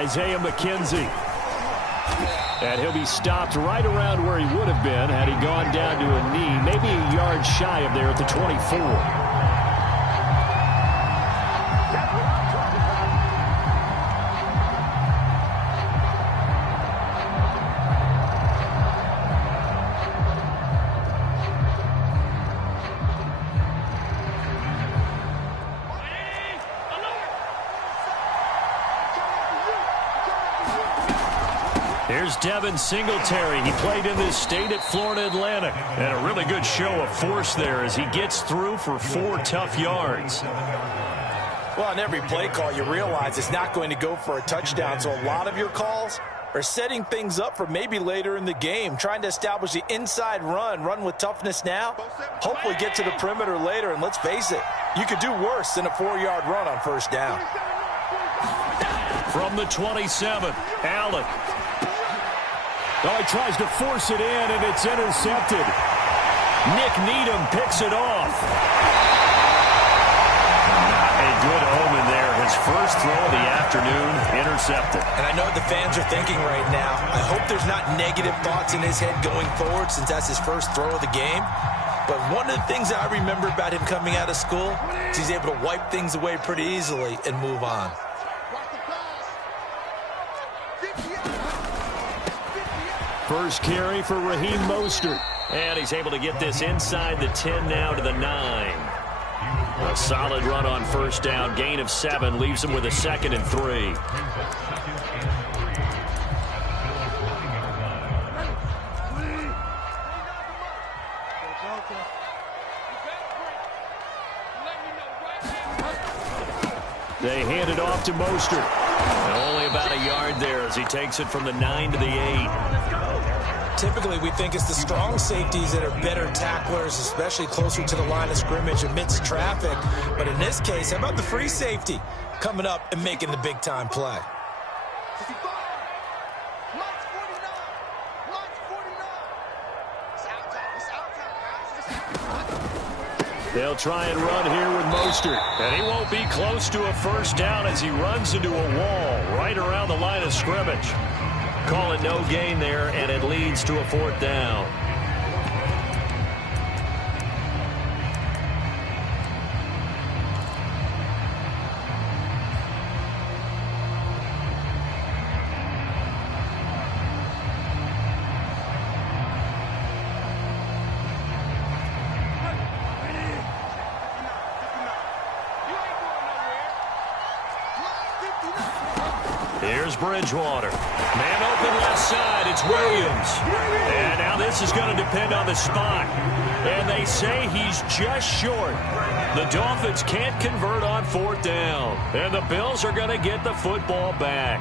Isaiah McKenzie. And he'll be stopped right around where he would have been had he gone down to a knee, maybe a yard shy of there at the 24. Here's Devin Singletary. He played in this state at Florida Atlantic. And a really good show of force there as he gets through for 4 tough yards. Well, on every play call, you realize it's not going to go for a touchdown. So a lot of your calls are setting things up for maybe later in the game, trying to establish the inside run with toughness now, hopefully get to the perimeter later. And let's face it, you could do worse than a 4-yard run on first down. From the 27, Allen. Oh, he tries to force it in, and it's intercepted. Nick Needham picks it off. A good omen there. His first throw of the afternoon, intercepted. And I know what the fans are thinking right now. I hope there's not negative thoughts in his head going forward since that's his first throw of the game. But one of the things that I remember about him coming out of school is he's able to wipe things away pretty easily and move on. First carry for Raheem Mostert. And he's able to get this inside the 10 now to the 9. A solid run on first down. Gain of 7 leaves him with a 2nd and 3. They hand it off to Mostert. And only about a yard there as he takes it from the 9 to the 8. Typically, we think it's the strong safeties that are better tacklers, especially closer to the line of scrimmage amidst traffic. But in this case, how about the free safety coming up and making the big-time play? They'll try and run here with Mostert. And he won't be close to a first down as he runs into a wall right around the line of scrimmage. Call it no gain there, and it leads to a 4th down. Here's Bridgewater. Man open left side. It's Williams. And now this is going to depend on the spot. And they say he's just short. The Dolphins can't convert on 4th down. And the Bills are going to get the football back.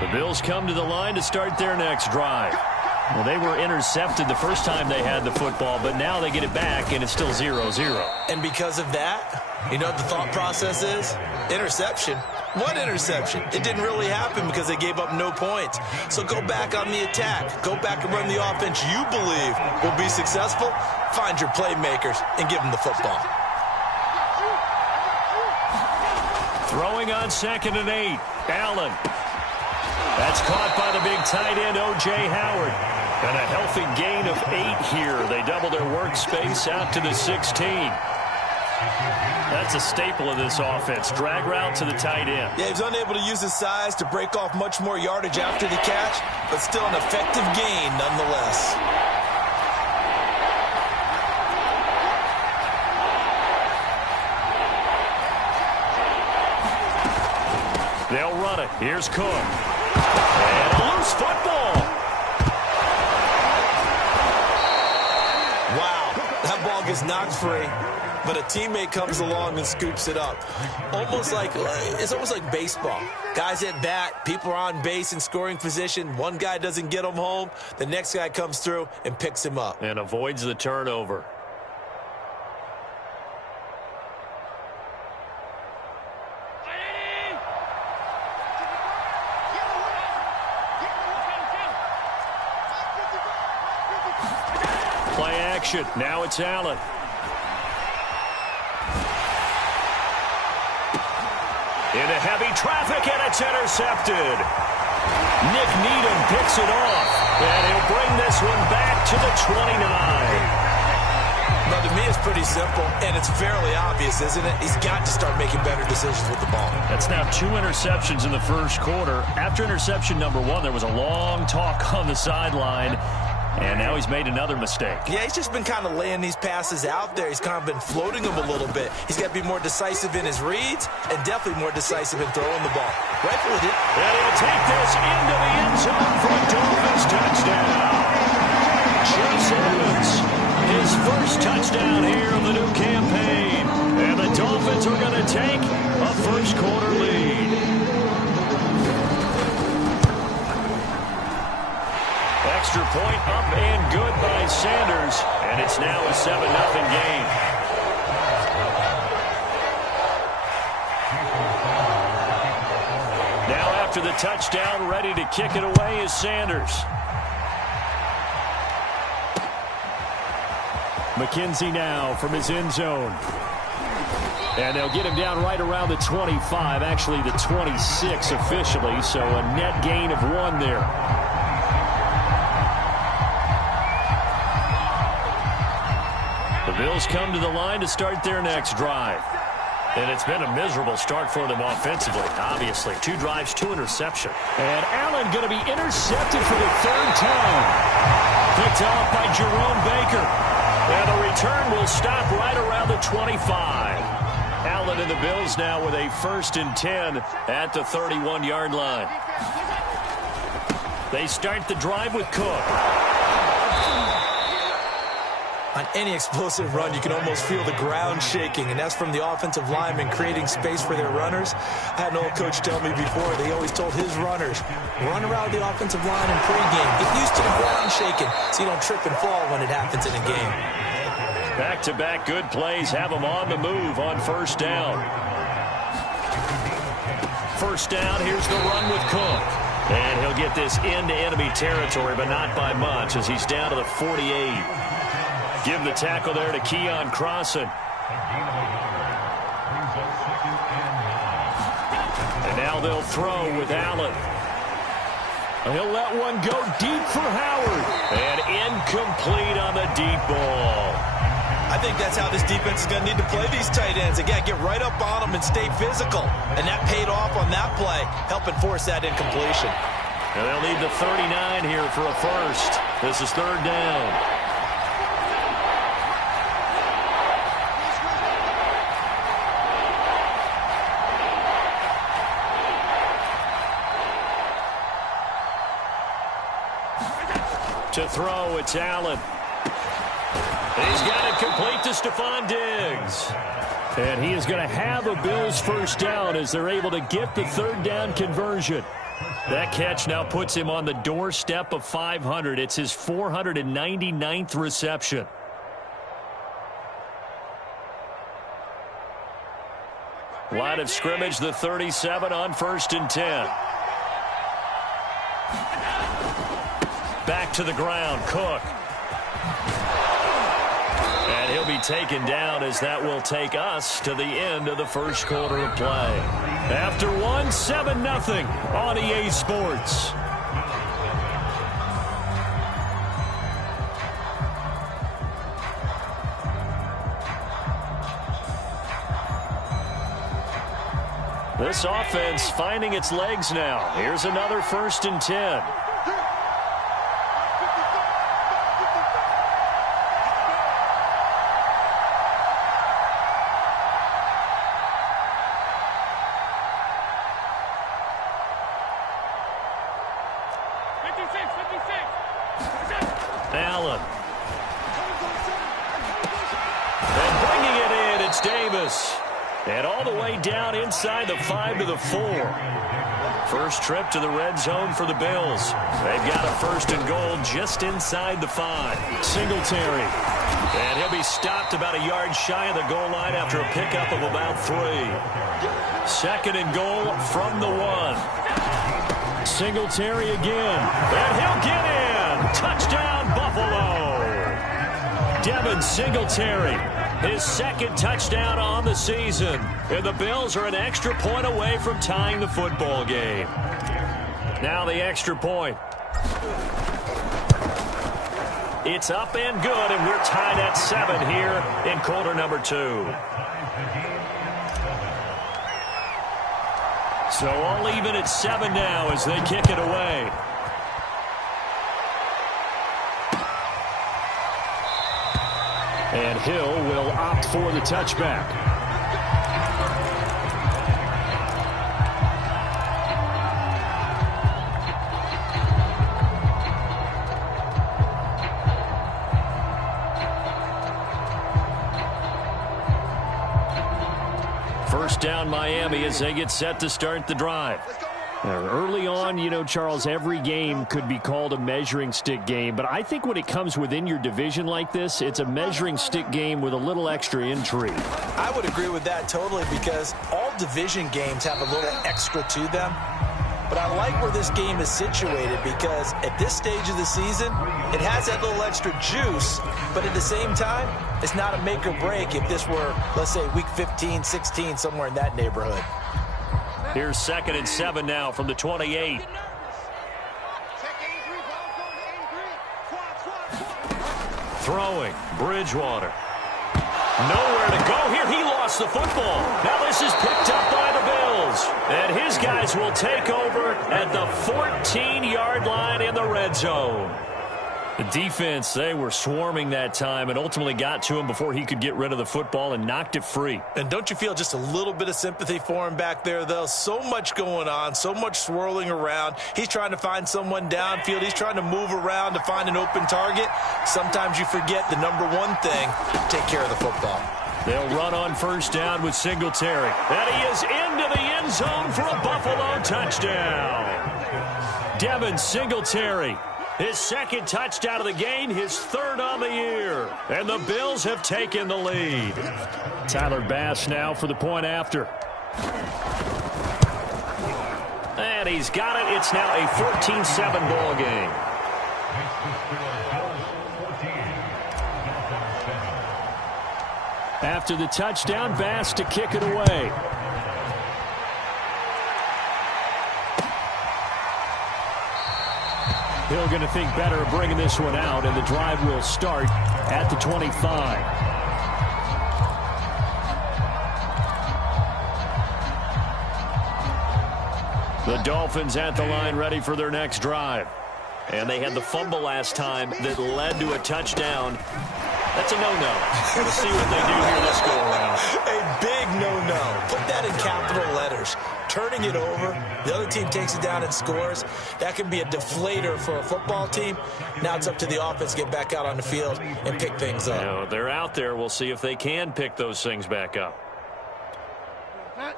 The Bills come to the line to start their next drive. Well, they were intercepted the first time they had the football, but now they get it back, and it's still 0-0. And because of that, you know what the thought process is? Interception. What interception? It didn't really happen because they gave up no points. So go back on the attack. Go back and run the offense you believe will be successful. Find your playmakers and give them the football. Throwing on 2nd and 8. Allen. That's caught by the big tight end, O.J. Howard. And a healthy gain of 8 here. They double their workspace out to the 16. That's a staple of this offense. Drag route to the tight end. Yeah, he was unable to use his size to break off much more yardage after the catch, but still an effective gain nonetheless. They'll run it. Here's Cook. And a loose football. Wow, that ball gets knocked free. But a teammate comes along and scoops it up. It's almost like baseball. Guys at bat, people are on base in scoring position. One guy doesn't get him home. The next guy comes through and picks him up. And avoids the turnover. Play action. Now it's Allen. Into heavy traffic, and it's intercepted. Nick Needham picks it off, and he'll bring this one back to the 29. Now, to me, it's pretty simple, and it's fairly obvious, isn't it? He's got to start making better decisions with the ball. That's now 2 interceptions in the first quarter. After interception number 1, there was a long talk on the sideline, and now he's made another mistake. Yeah, he's just been kind of laying these passes out there. He's kind of been floating them a little bit. He's got to be more decisive in his reads and definitely more decisive in throwing the ball. Rifle it in. And he'll take this into the end zone for a Dolphins touchdown. Chase Edmonds, his first touchdown here of the new campaign. And the Dolphins are going to take a first quarter lead. Extra point up and good by Sanders. And it's now a 7-0 game. Now after the touchdown, ready to kick it away is Sanders. McKenzie now from his end zone. And they'll get him down right around the 25, actually the 26 officially, so a net gain of 1 there. The Bills come to the line to start their next drive. And it's been a miserable start for them offensively, obviously. 2 drives, 2 interceptions. And Allen going to be intercepted for the 3rd time. Picked off by Jerome Baker. And the return will stop right around the 25. Allen and the Bills now with a 1st and 10 at the 31-yard line. They start the drive with Cook. On any explosive run, you can almost feel the ground shaking, and that's from the offensive linemen creating space for their runners. I had an old coach tell me before, they always told his runners, run around the offensive line in pregame. Get used to the ground shaking so you don't trip and fall when it happens in a game. Back-to-back good plays have them on the move on 1st down. 1st down, here's the run with Cook. And he'll get this into enemy territory, but not by much as he's down to the 48. Give the tackle there to Keon Crossan. And now they'll throw with Allen. He'll let one go deep for Howard. And incomplete on the deep ball. I think that's how this defense is going to need to play these tight ends. Again, get right up on them and stay physical. And that paid off on that play, helping force that incompletion. And they'll need the 39 here for a first. This is 3rd down. To throw, it's Allen. He's got it complete to Stephon Diggs. And he is going to have a Bills 1st down as they're able to get the 3rd down conversion. That catch now puts him on the doorstep of 500. It's his 499th reception. Line of scrimmage, the 37 on 1st and 10. Back to the ground, Cook. And he'll be taken down as that will take us to the end of the first quarter of play. After 1, 7-0 on EA Sports. This offense finding its legs now. Here's another 1st and 10. Allen. And bringing it in, it's Davis. And all the way down inside the 5 to the 4. First trip to the red zone for the Bills. They've got a 1st and goal just inside the 5. Singletary. And he'll be stopped about a yard shy of the goal line after a pickup of about 3. 2nd and goal from the 1. Singletary again. And he'll get in. Touchdown, Buffalo. Devin Singletary His second touchdown on the season. And the Bills are an extra point away from tying the football game. Now the extra point. It's up and good, and we're tied at 7 here in quarter number 2. So all even at 7 now as they kick it away. And Hill will opt for the touchback. First down Miami as they get set to start the drive. Early on, you know, Charles, every game could be called a measuring stick game. But I think when it comes within your division like this, it's a measuring stick game with a little extra intrigue. I would agree with that totally because all division games have a little extra to them. But I like where this game is situated because at this stage of the season, it has that little extra juice. But at the same time, it's not a make or break if this were, let's say, week 15, 16, somewhere in that neighborhood. Here's 2nd and 7 now from the 28. Throwing, Bridgewater. Nowhere to go here. He lost the football. Now this is picked up by the Bills. And his guys will take over at the 14-yard line in the red zone. The defense, they were swarming that time and ultimately got to him before he could get rid of the football and knocked it free. And don't you feel just a little bit of sympathy for him back there, though? So much going on, so much swirling around. He's trying to find someone downfield. He's trying to move around to find an open target. Sometimes you forget the number one thing, take care of the football. They'll run on first down with Singletary. And he is into the end zone for a Buffalo touchdown. Devin Singletary. His second touchdown of the game, his third on the year. And the Bills have taken the lead. Tyler Bass now for the point after. And he's got it. It's now a 14-7 ball game. After the touchdown, Bass to kick it away. Hill going to think better of bringing this one out, and the drive will start at the 25. The Dolphins at the line ready for their next drive. And they had the fumble last time that led to a touchdown. That's a no-no. We'll see what they do here this go-around. A big no-no. Put that in capital letters. Turning it over, the other team takes it down and scores. That can be a deflator for a football team. Now it's up to the offense to get back out on the field and pick things up. Now, they're out there. We'll see if they can pick those things back up.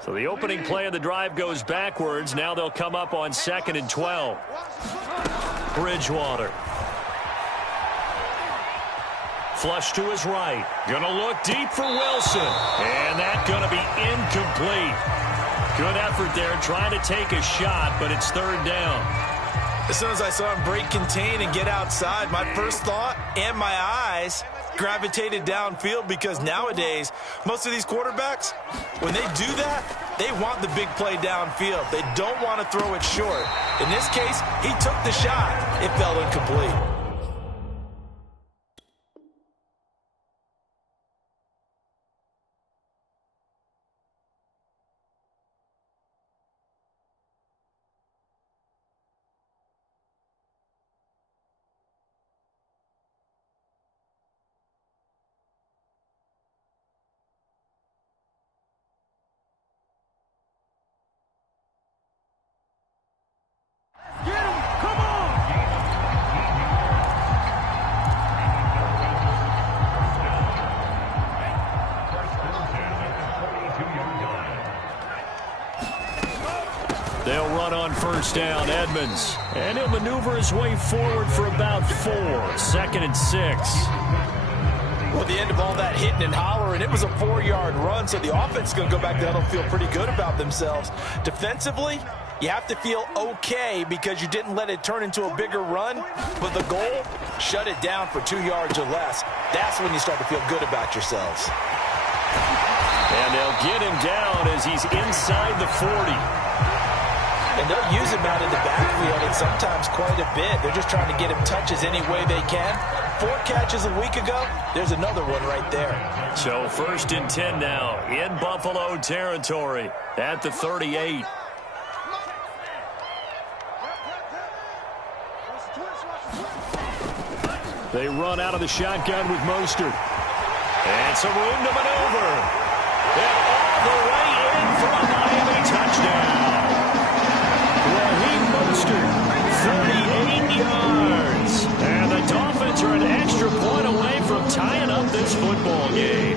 So the opening play of the drive goes backwards. Now they'll come up on 2nd and 12. Bridgewater. Flush to his right. Gonna look deep for Wilson. And that's gonna be incomplete. Good effort there trying to take a shot, but it's third down. As soon as I saw him break contain and get outside, my first thought and my eyes gravitated downfield because nowadays, most of these quarterbacks, when they do that, they want the big play downfield. They don't want to throw it short. In this case, he took the shot. It fell incomplete. They'll run on first down, Edmonds. And he'll maneuver his way forward for about 4. 2nd and 6. Well, the end of all that hitting and hollering, it was a 4-yard run, so the offense is going to go back down and feel pretty good about themselves. Defensively, You have to feel okay because you didn't let it turn into a bigger run, but the goal, shut it down for 2 yards or less. That's when you start to feel good about yourselves. And they'll get him down as he's inside the 40. And they'll use him out in the backfield, and sometimes quite a bit. They're just trying to get him touches any way they can. 4 catches a week ago, there's another one right there. So 1st and 10 now in Buffalo territory at the 38. They run out of the shotgun with Mostert. And some room to maneuver. And all the way in for a Miami touchdown. Raheem Mostert, 38 yards. And the Dolphins are an extra point away from tying up this football game.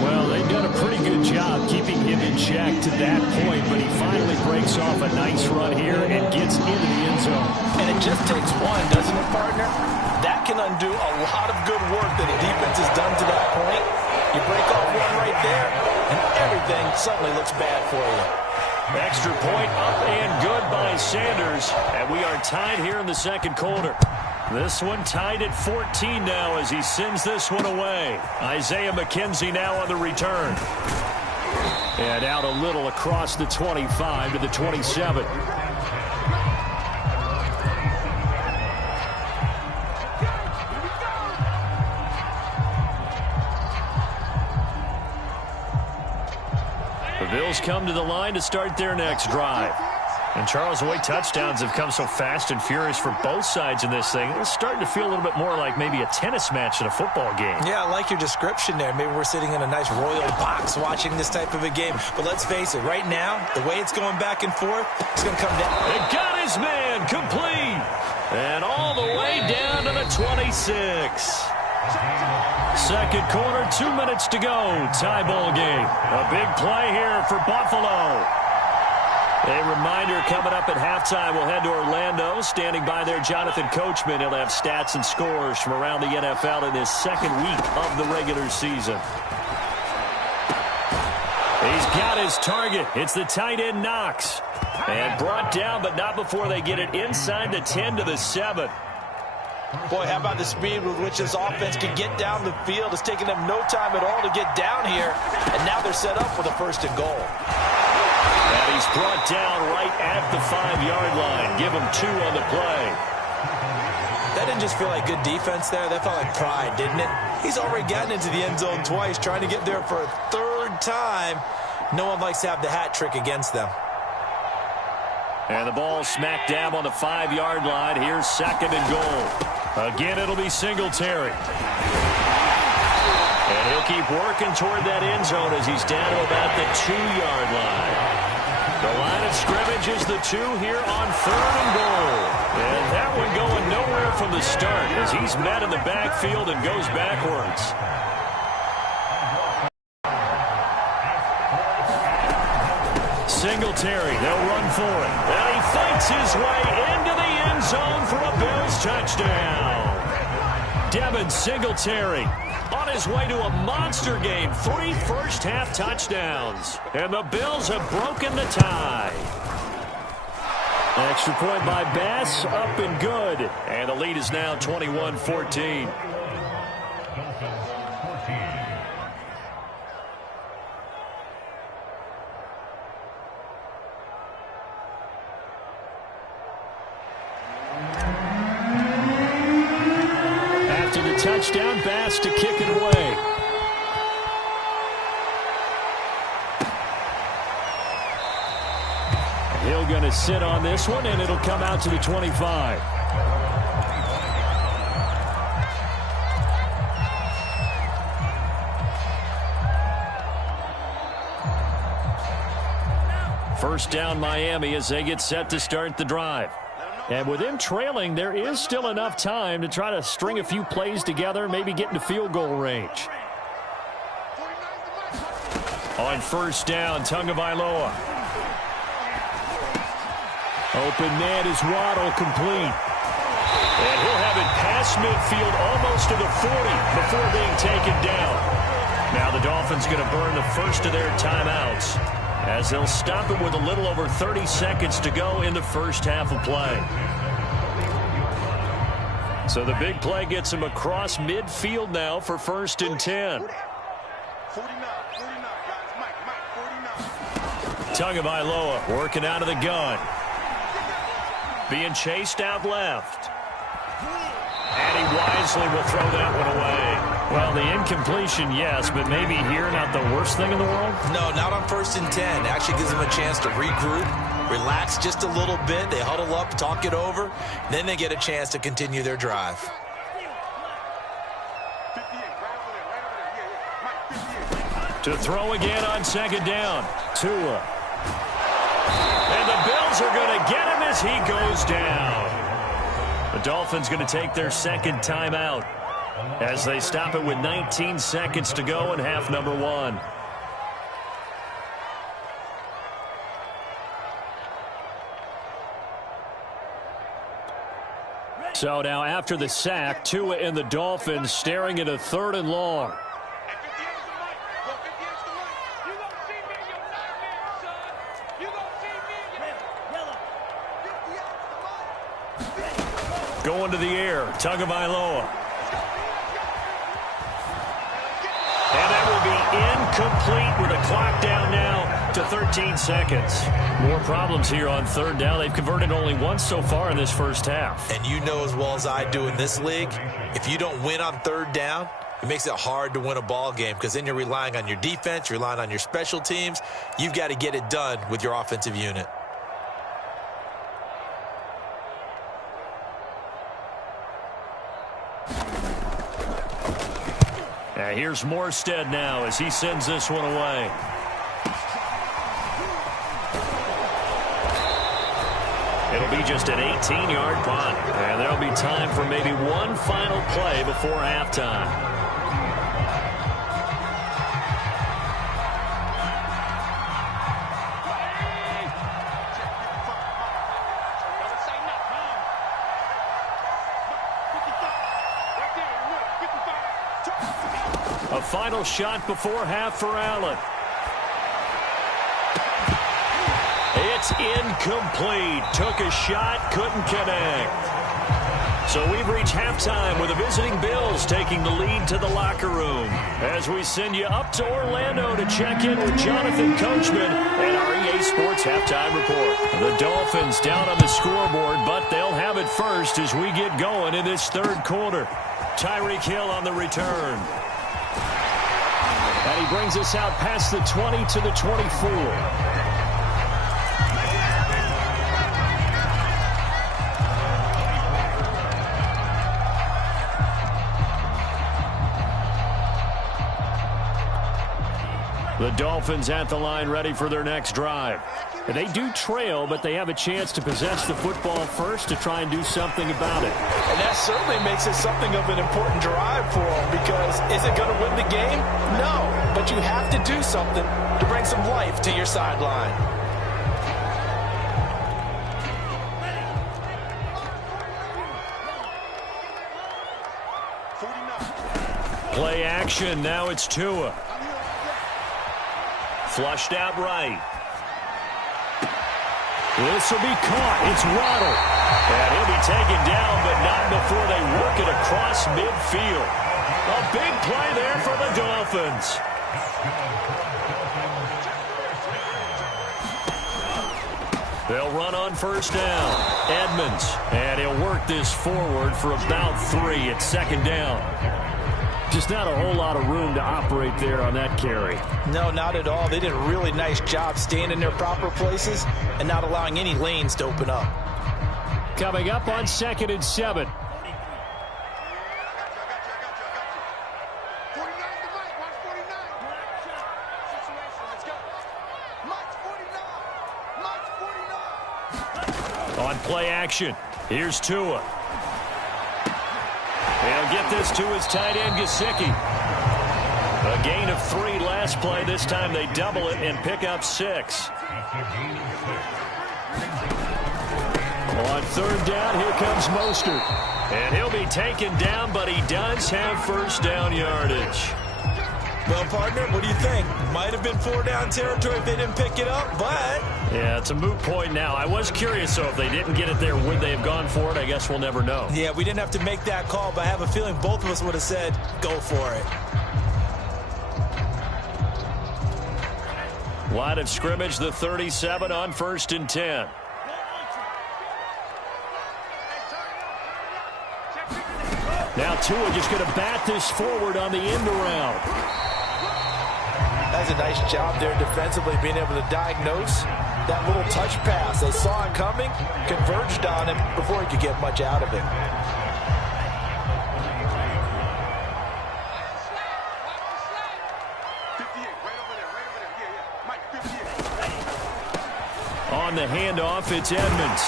Well, they've done a pretty good job keeping him in check to that point, but he finally breaks off a nice run here and gets into the end zone. And it just takes one, doesn't it, partner? That can undo a lot of good work that the defense has done to that point. You break off one right there, and everything suddenly looks bad for you. Extra point up and good by Sanders. And we are tied here in the second quarter. This one tied at 14 now as he sends this one away. Isaiah McKenzie now on the return. And out a little across the 25 to the 27. The Bills come to the line to start their next drive. And Charles, the way touchdowns have come so fast and furious for both sides in this thing, it's starting to feel a little bit more like maybe a tennis match in a football game. Yeah, I like your description there. Maybe we're sitting in a nice royal box watching this type of a game. But let's face it, right now, the way it's going back and forth, it's going to come down. It got his man complete. And all the way down to the 26. Second quarter, 2 minutes to go. Tie ball game. A big play here for Buffalo. A reminder coming up at halftime, we'll head to Orlando. Standing by there, Jonathan Coachman. He'll have stats and scores from around the NFL in his second week of the regular season. He's got his target. It's the tight end Knox. And brought down, but not before they get it inside the 10 to the 7. Boy, how about the speed with which this offense can get down the field? It's taken them no time at all to get down here. And now they're set up for the 1st and goal. And he's brought down right at the 5-yard line. Give him 2 on the play. That didn't just feel like good defense there. That felt like pride, didn't it? He's already gotten into the end zone twice, trying to get there for a 3rd time. No one likes to have the hat trick against them. And the ball smack dab on the 5-yard line. Here's 2nd and goal. Again, it'll be Singletary. And he'll keep working toward that end zone as he's down to about the 2-yard line. The line of scrimmage is the 2 here on 3rd and goal. And that one going nowhere from the start as he's met in the backfield and goes backwards. Singletary, they'll run for it. And he fights his way into the end zone for a Bills touchdown. Devin Singletary on his way to a monster game. 3 first-half touchdowns. And the Bills have broken the tie. Extra point by Bass, up and good. And the lead is now 21-14. After the touchdown, Bass to kick it away. Hill going to sit on this one, and it'll come out to the 25. First down, Miami, as they get set to start the drive. And with them trailing, there is still enough time to try to string a few plays together, maybe get into field goal range. On first down, Tagovailoa. Open man is Waddle, complete. And he'll have it past midfield almost to the 40 before being taken down. Now the Dolphins going to burn the first of their timeouts. as they'll stop it with a little over 30 seconds to go in the first half of play. So the big play gets him across midfield now for 1st and 10. 49, guys. Mike, 49. Tagovailoa working out of the gun. Being chased out left. And he wisely will throw that one away. Well, the incompletion, yes, but maybe here not the worst thing in the world? No, not on 1st and 10. Actually gives them a chance to regroup, relax just a little bit. They huddle up, talk it over. Then they get a chance to continue their drive. 58, right over there. Mike, 58. To throw again on 2nd down. Tua. And the Bills are going to get him as he goes down. The Dolphins going to take their 2nd timeout as they stop it with 19 seconds to go in half number 1. So now after the sack, Tua and the Dolphins staring at a 3rd and long. Going to the air, Tagovailoa. And that will be incomplete with a clock down now to 13 seconds. More problems here on 3rd down. They've converted only once so far in this first half. And you know as well as I do in this league, if you don't win on 3rd down, it makes it hard to win a ball game because then you're relying on your defense, you're relying on your special teams. You've got to get it done with your offensive unit. Here's Morstead now as he sends this one away. It'll be just an 18-yard punt. And there'll be time for maybe one final play before halftime. A final shot before half for Allen. It's incomplete. Took a shot, couldn't connect. So we've reached halftime with the visiting Bills taking the lead to the locker room. As we send you up to Orlando to check in with Jonathan Coachman and our EA Sports Halftime Report. The Dolphins down on the scoreboard, but they'll have it first as we get going in this 3rd quarter. Tyreek Hill on the return. And he brings us out past the 20 to the 24. The Dolphins at the line ready for their next drive. They do trail, but they have a chance to possess the football first to try and do something about it. And that certainly makes it something of an important drive for them because is it going to win the game? No, but you have to do something to bring some life to your sideline. Play action. Now it's Tua. Flushed out right. This will be caught. It's Waddle. And he'll be taken down, but not before they work it across midfield. A big play there for the Dolphins. They'll run on 1st down. Edmonds. And he'll work this forward for about 3 at 2nd down. Just not a whole lot of room to operate there on that carry. No, not at all. They did a really nice job staying in their proper places and not allowing any lanes to open up. Coming up on 2nd and 7. On play action, here's Tua. He'll get this to his tight end, Gesicki. A gain of 3 last play. This time they double it and pick up 6. On 3rd down, here comes Mostert. And he'll be taken down, but he does have 1st down yardage. Well, partner, what do you think? Might have been 4-down territory if they didn't pick it up, but... Yeah, it's a moot point now. I was curious, so if they didn't get it there, would they have gone for it? I guess we'll never know. Yeah, we didn't have to make that call, but I have a feeling both of us would have said, go for it. Line of scrimmage, the 37 on 1st and 10. Now Tua just going to bat this forward on the end around. That's a nice job there defensively, being able to diagnose that little touch pass. They saw it coming, converged on him before he could get much out of it. On the handoff, it's Edmonds.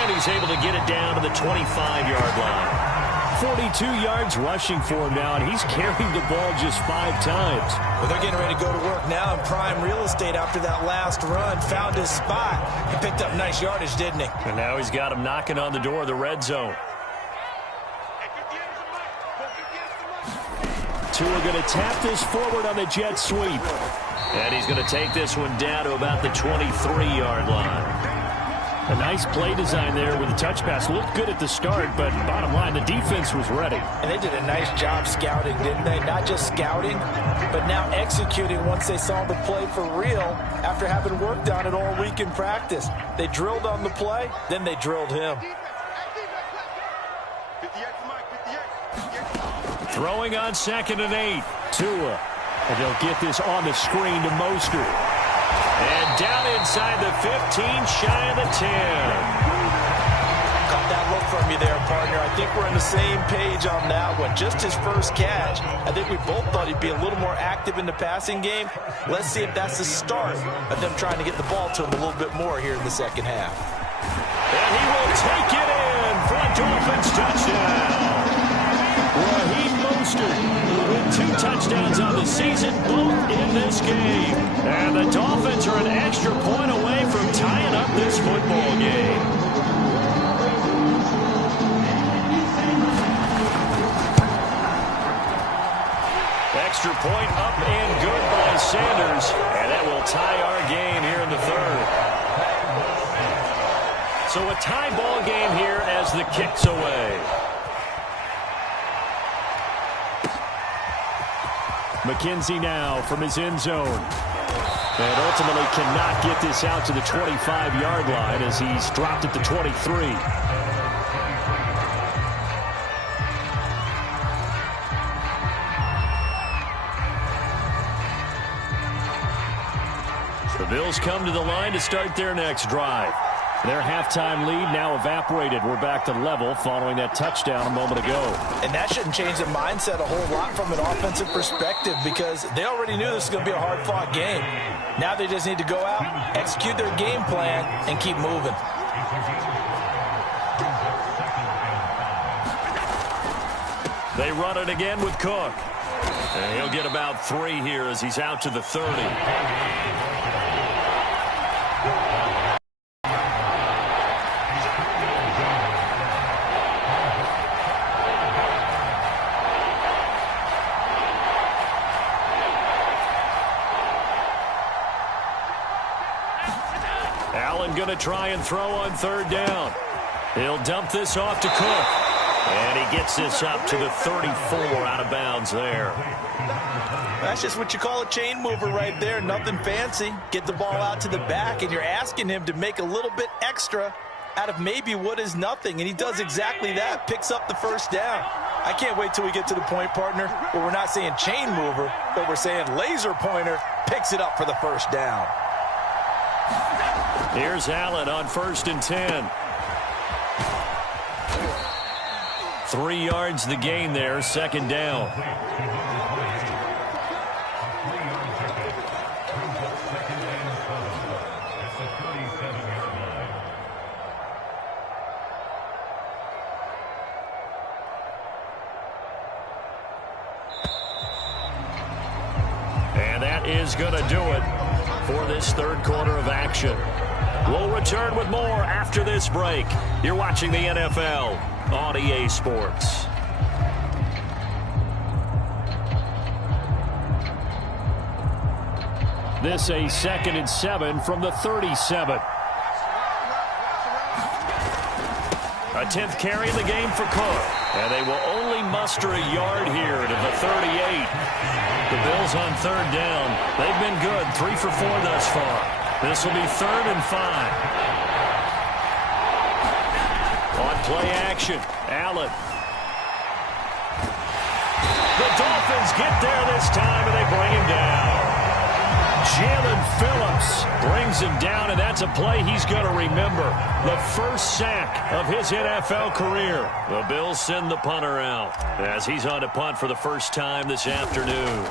And he's able to get it down to the 25-yard line. 42 yards rushing for him now, and he's carried the ball just 5 times. Well, they're getting ready to go to work now in prime real estate after that last run. Found his spot. He picked up nice yardage, didn't he? And now he's got him knocking on the door of the red zone. Tua going to tap this forward on the jet sweep. And he's going to take this one down to about the 23-yard line. A nice play design there with the touch pass. Looked good at the start, but bottom line, the defense was ready. And they did a nice job scouting, didn't they? Not just scouting, but now executing once they saw the play for real after having worked on it all week in practice. They drilled on the play, then they drilled him. Throwing on 2nd and 8. Tua. And they'll get this on the screen to Mostert. And down inside the 15, shy of the 10. Caught that look from you there, partner. I think we're on the same page on that one. Just his first catch. I think we both thought he'd be a little more active in the passing game. Let's see if that's the start of them trying to get the ball to him a little bit more here in the second half. And he will take it in for a Dolphins touchdown. Raheem Mostert with 2 touchdowns on the season, both in this game. And the Dolphins are an extra point away from tying up this football game. Extra point up and good by Sanders. And that will tie our game here in the 3rd. So a tie ball game here as the kick's away. McKenzie now from his end zone. And ultimately cannot get this out to the 25-yard line as he's dropped at the 23. The Bills come to the line to start their next drive. Their halftime lead now evaporated. We're back to level following that touchdown a moment ago. And that shouldn't change the mindset a whole lot from an offensive perspective because they already knew this was going to be a hard-fought game. Now they just need to go out, execute their game plan, and keep moving. They run it again with Cook. And he'll get about 3 here as he's out to the 30. Allen going to try and throw on 3rd down. He'll dump this off to Cook. And he gets this up to the 34 out of bounds there. That's just what you call a chain mover right there. Nothing fancy. Get the ball out to the back, and you're asking him to make a little bit extra out of maybe what is nothing. And he does exactly that. Picks up the 1st down. I can't wait till we get to the point, partner, where we're not saying chain mover, but we're saying laser pointer picks it up for the 1st down. Here's Allen on 1st and 10. 3 yards the gain there, 2nd down. And that is going to do it for this 3rd quarter of action. We'll return with more after this break. You're watching the NFL on EA Sports. This a 2nd and 7 from the 37. A 10th carry in the game for Cook. And they will only muster a yard here to the 38. The Bills on 3rd down. They've been good, 3 for 4 thus far. This will be 3rd and 5. On play action, Allen. The Dolphins get there this time, and they bring him down. Jalen Phillips brings him down, and that's a play he's going to remember. The first sack of his NFL career. The Bills send the punter out as he's on to punt for the first time this afternoon.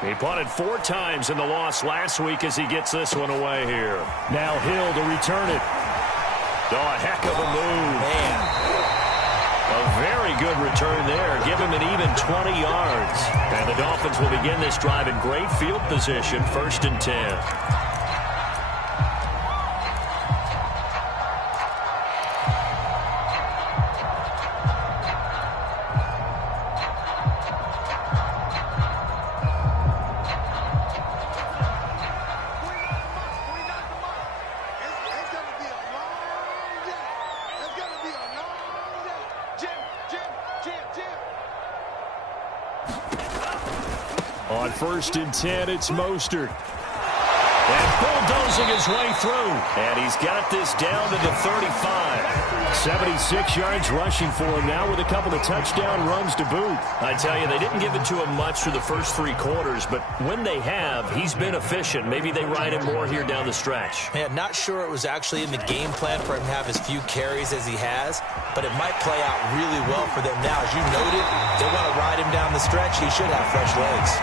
He punted 4 times in the loss last week as he gets this one away here. Now Hill to return it. Oh, a heck of a move. Man. A very good return there. Give him an even 20 yards. And the Dolphins will begin this drive in great field position, 1st and 10. On 1st and 10, it's Mostert. And bulldozing his way through. And he's got this down to the 35. 76 yards rushing for him now with a couple of touchdown runs to boot. I tell you, they didn't give it to him much through the first 3 quarters, but when they have, he's been efficient. Maybe they ride him more here down the stretch. Man, not sure it was actually in the game plan for him to have as few carries as he has, but it might play out really well for them now. As you noted, they want to ride him down the stretch. He should have fresh legs.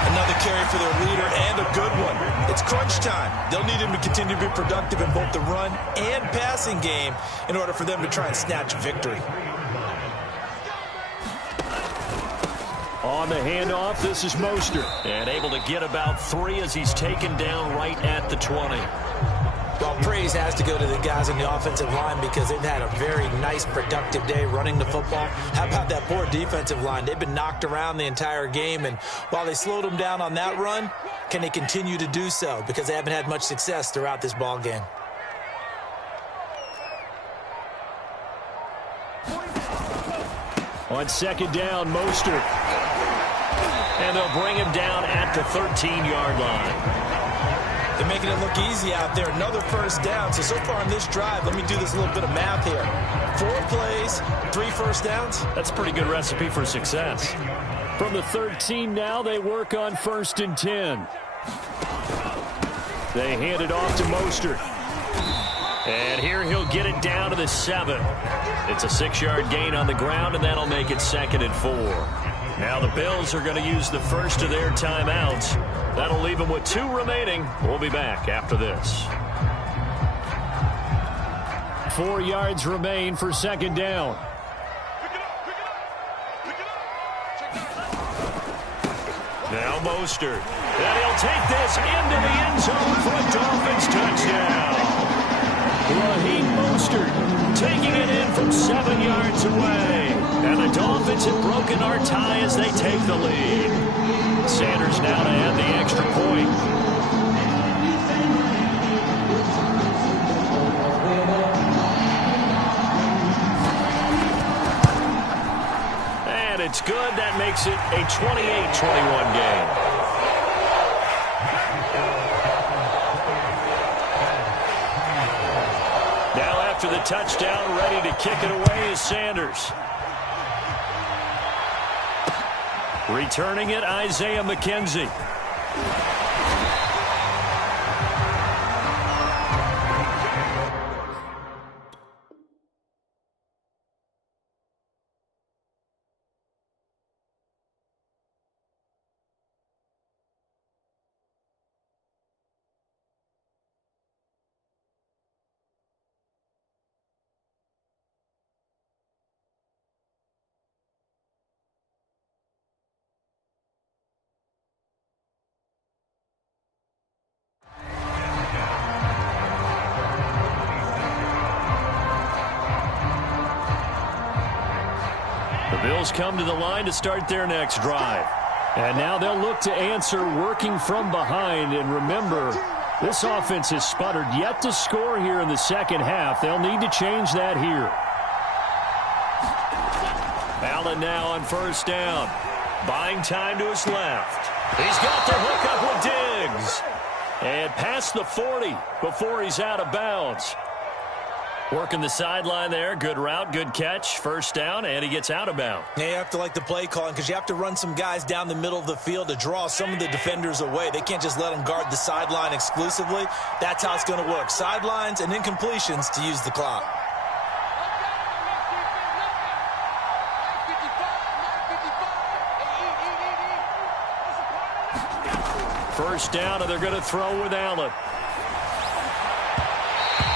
Another carry for their leader, and a good one. It's crunch time. They'll need him to continue to be productive in both the run and passing game in order for them to try and snatch victory. On the handoff, this is Mostert. And able to get about 3 as he's taken down right at the 20. Well, praise has to go to the guys in the offensive line because they've had a very nice, productive day running the football. How about that poor defensive line? They've been knocked around the entire game, and while they slowed them down on that run, can they continue to do so? Because they haven't had much success throughout this ball game. On 2nd down, Mostert. And they'll bring him down at the 13-yard line. They're making it look easy out there. Another 1st down. So far on this drive, let me do this little bit of math here. 4 plays, 3 1st downs. That's a pretty good recipe for success. From the 13 now, they work on 1st and 10. They hand it off to Mostert. And here he'll get it down to the 7. It's a 6-yard gain on the ground, and that'll make it 2nd and 4. Now the Bills are going to use the first of their timeouts. That'll leave them with 2 remaining. We'll be back after this. 4 yards remain for 2nd down. Now Mostert. And he'll take this into the end zone for a Dolphins touchdown. Raheem Mostert taking it in from 7 yards away. And the Dolphins have broken our tie as they take the lead. Sanders now to add the extra point. And it's good. That makes it a 28-21 game. Now after the touchdown, ready to kick it away is Sanders. Returning it, Isaiah McKenzie. The Bills come to the line to start their next drive. And now they'll look to answer working from behind. And remember, this offense has sputtered yet to score here in the second half. They'll need to change that here. Allen now on first down. Buying time to his left. He's got the hook up with Diggs. And past the 40 before he's out of bounds. Working the sideline there. Good route, good catch. First down, and he gets out of bounds. Yeah, you have to like the play calling because you have to run some guys down the middle of the field to draw some of the defenders away. They can't just let them guard the sideline exclusively. That's how it's going to work. Sidelines and incompletions to use the clock. First down, and they're going to throw with Allen.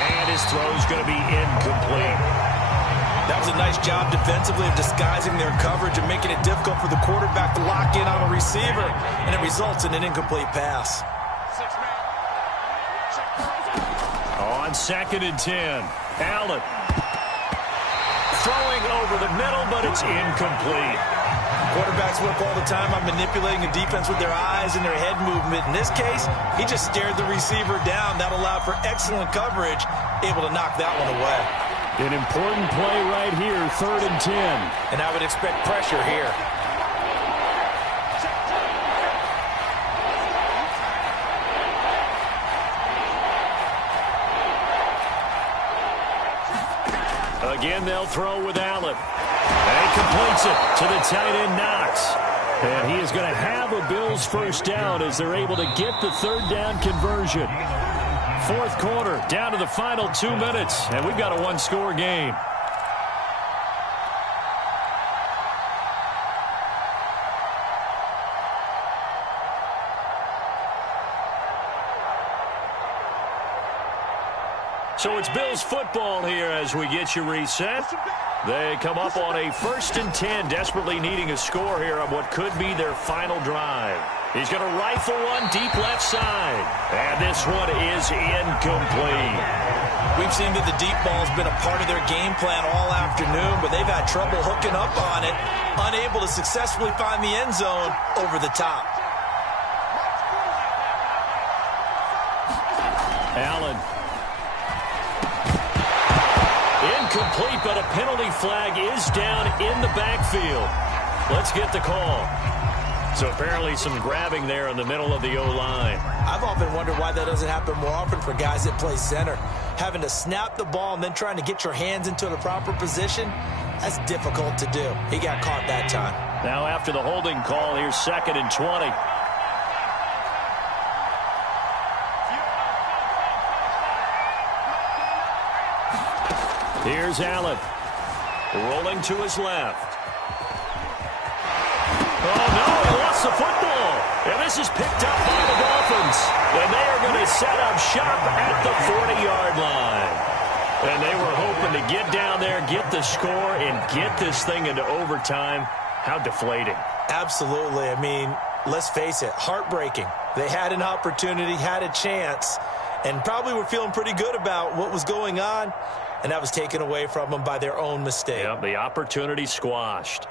And his throw's going to be incomplete. That was a nice job defensively of disguising their coverage and making it difficult for the quarterback to lock in on a receiver, and it results in an incomplete pass. On 2nd and 10, Allen. Throwing over the middle, but it's incomplete. Quarterbacks work all the time on manipulating a defense with their eyes and their head movement. In this case, he just stared the receiver down. That allowed for excellent coverage, able to knock that one away. An important play right here, 3rd and 10. And I would expect pressure here. Again, they'll throw with Allen. And he completes it to the tight end, Knox. And he is going to have a Bills first down as they're able to get the 3rd down conversion. 4th quarter, down to the final 2 minutes, and we've got a one-score game. So it's Bills football here as we get you reset. They come up on a 1st and 10, desperately needing a score here on what could be their final drive. He's going to rifle one deep left side. And this one is incomplete. We've seen that the deep ball has been a part of their game plan all afternoon, but they've had trouble hooking up on it, unable to successfully find the end zone over the top. Allen. Incomplete, but a penalty flag is down in the backfield. Let's get the call. So apparently some grabbing there in the middle of the O-line. I've often wondered why that doesn't happen more often for guys that play center. Having to snap the ball and then trying to get your hands into the proper position, that's difficult to do. He got caught that time. Now after the holding call, here's 2nd and 20. Here's Allen. Rolling to his left. Oh, no, he lost the football. And this is picked up by the Dolphins. And they are going to set up shop at the 40-yard line. And they were hoping to get down there, get the score, and get this thing into overtime. How deflating. Absolutely. I mean, let's face it, heartbreaking. They had an opportunity, had a chance, and probably were feeling pretty good about what was going on, and that was taken away from them by their own mistake. Yep, the opportunity squashed.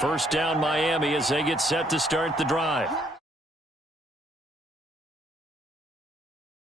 First down Miami as they get set to start the drive.